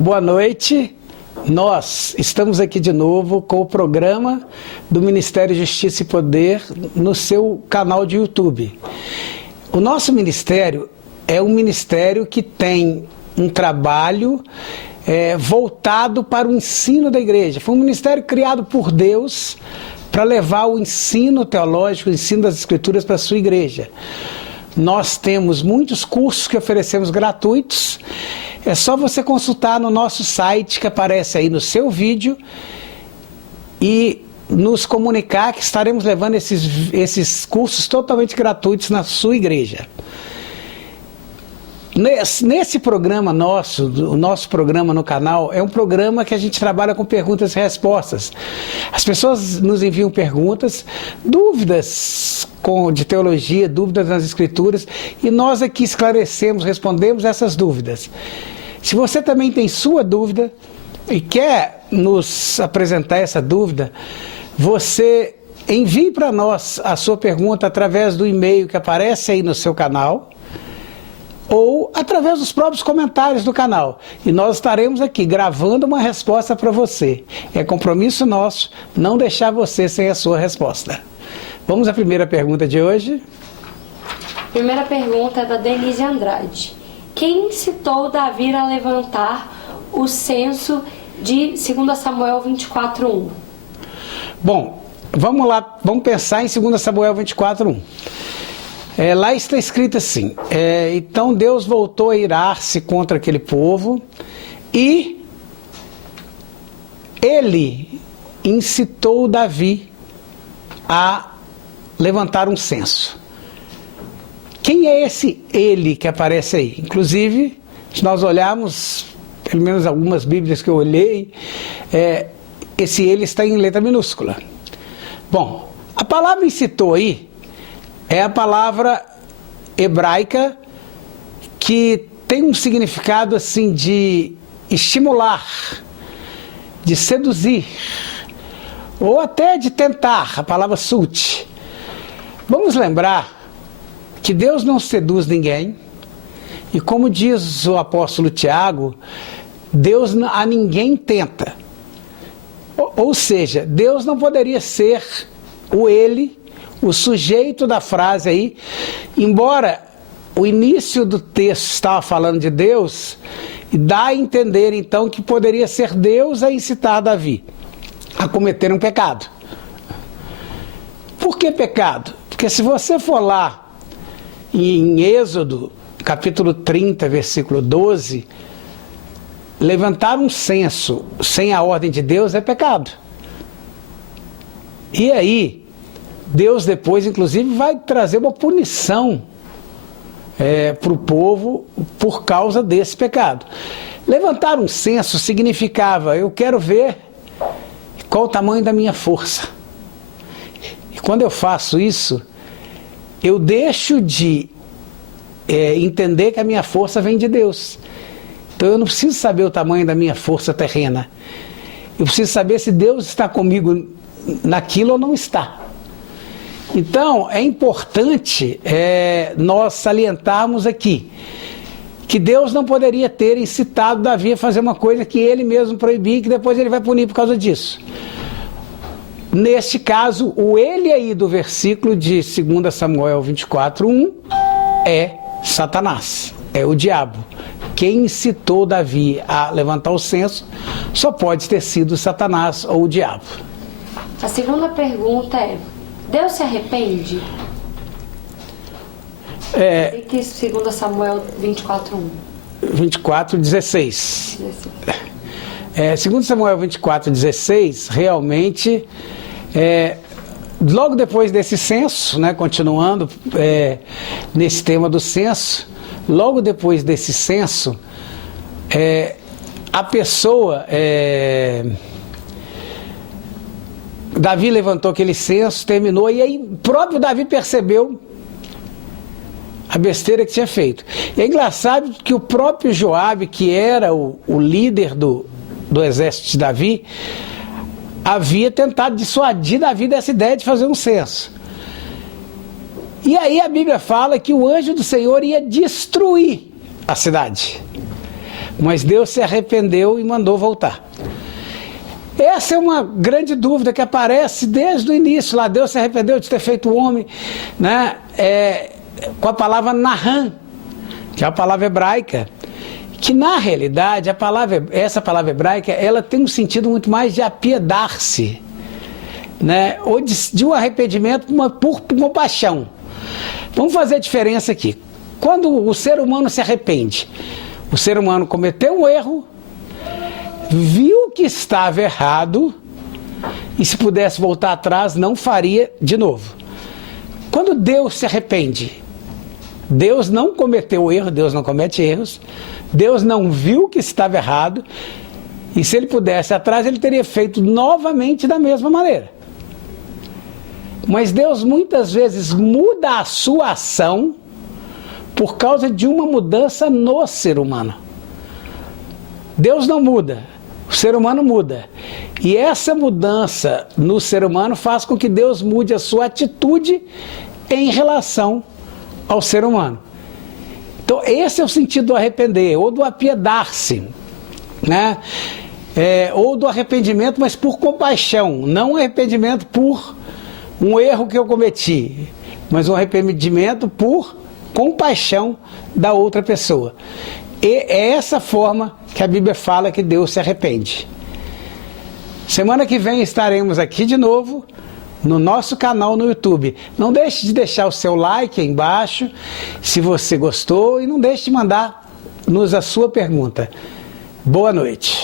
Boa noite. Nós estamos aqui de novo com o programa do Ministério Justiça e Poder no seu canal de YouTube. O nosso ministério é um ministério que tem um trabalho voltado para o ensino da igreja. Foi um ministério criado por Deus para levar o ensino teológico, o ensino das Escrituras para a sua igreja. Nós temos muitos cursos que oferecemos gratuitos. É só você consultar no nosso site que aparece aí no seu vídeo e nos comunicar que estaremos levando esses cursos totalmente gratuitos na sua igreja. Nesse programa nosso, o nosso programa no canal, é um programa que a gente trabalha com perguntas e respostas. As pessoas nos enviam perguntas, dúvidas de teologia, dúvidas nas escrituras, e nós aqui esclarecemos, respondemos essas dúvidas. Se você também tem sua dúvida e quer nos apresentar essa dúvida, você envie para nós a sua pergunta através do e-mail que aparece aí no seu canal, ou através dos próprios comentários do canal. E nós estaremos aqui gravando uma resposta para você. É compromisso nosso não deixar você sem a sua resposta. Vamos à primeira pergunta de hoje. Primeira pergunta é da Denise Andrade. Quem incitou Davi a levantar o censo de 2 Samuel 24:1? Bom, vamos lá, vamos pensar em 2 Samuel 24:1. Lá está escrito assim, então Deus voltou a irar-se contra aquele povo e ele incitou Davi a levantar um censo. Quem é esse ele que aparece aí? Inclusive, se nós olharmos, pelo menos algumas bíblias que eu olhei, esse ele está em letra minúscula. Bom, a palavra incitou aí é a palavra hebraica que tem um significado assim de estimular, de seduzir, ou até de tentar, a palavra sult. Vamos lembrar que Deus não seduz ninguém, e como diz o apóstolo Tiago, Deus a ninguém tenta. Ou seja, Deus não poderia ser o ele, o sujeito da frase aí, embora o início do texto estava falando de Deus, e dá a entender então que poderia ser Deus a incitar Davi a cometer um pecado. Por que pecado? Porque se você for lá em Êxodo, capítulo 30, versículo 12, levantar um censo sem a ordem de Deus é pecado. E aí, Deus depois, inclusive, vai trazer uma punição para o povo por causa desse pecado. Levantar um censo significava, eu quero ver qual o tamanho da minha força. E quando eu faço isso, eu deixo de entender que a minha força vem de Deus. Então eu não preciso saber o tamanho da minha força terrena. Eu preciso saber se Deus está comigo naquilo ou não está. Então, é importante nós salientarmos aqui que Deus não poderia ter incitado Davi a fazer uma coisa que ele mesmo proibia e que depois ele vai punir por causa disso. Neste caso, o ele aí do versículo de 2 Samuel 24:1 é Satanás, é o diabo. Quem incitou Davi a levantar o censo só pode ter sido Satanás ou o diabo. A segunda pergunta é: Deus se arrepende? Que 2 Samuel 24:1. 24:16. 2 Samuel 24:16, realmente, logo depois desse censo, né, continuando nesse tema do censo, logo depois desse censo, a pessoa... Davi levantou aquele censo, terminou, e aí o próprio Davi percebeu a besteira que tinha feito. E é engraçado que o próprio Joabe, que era o líder do exército de Davi, havia tentado dissuadir Davi dessa ideia de fazer um censo. E aí a Bíblia fala que o anjo do Senhor ia destruir a cidade. Mas Deus se arrependeu e mandou voltar. Essa é uma grande dúvida que aparece desde o início lá. Deus se arrependeu de ter feito o homem, né? Com a palavra Naham, que é a palavra hebraica, que na realidade essa palavra hebraica ela tem um sentido muito mais de apiedar-se, né? Ou de um arrependimento por compaixão. Vamos fazer a diferença aqui. Quando o ser humano se arrepende, o ser humano cometeu um erro, viu que estava errado e se pudesse voltar atrás não faria de novo. Quando Deus se arrepende, Deus não cometeu erro, Deus não comete erros, Deus não viu que estava errado e se ele pudesse atrás ele teria feito novamente da mesma maneira. Mas Deus muitas vezes muda a sua ação por causa de uma mudança no ser humano. Deus não muda, o ser humano muda. E essa mudança no ser humano faz com que Deus mude a sua atitude em relação ao ser humano. Então esse é o sentido do arrepender, ou do apiedar-se, né? Ou do arrependimento, mas por compaixão, não arrependimento por um erro que eu cometi, mas um arrependimento por compaixão da outra pessoa. E é essa forma que a Bíblia fala que Deus se arrepende. Semana que vem estaremos aqui de novo no nosso canal no YouTube. Não deixe de deixar o seu like aí embaixo se você gostou e não deixe de mandar-nos a sua pergunta. Boa noite.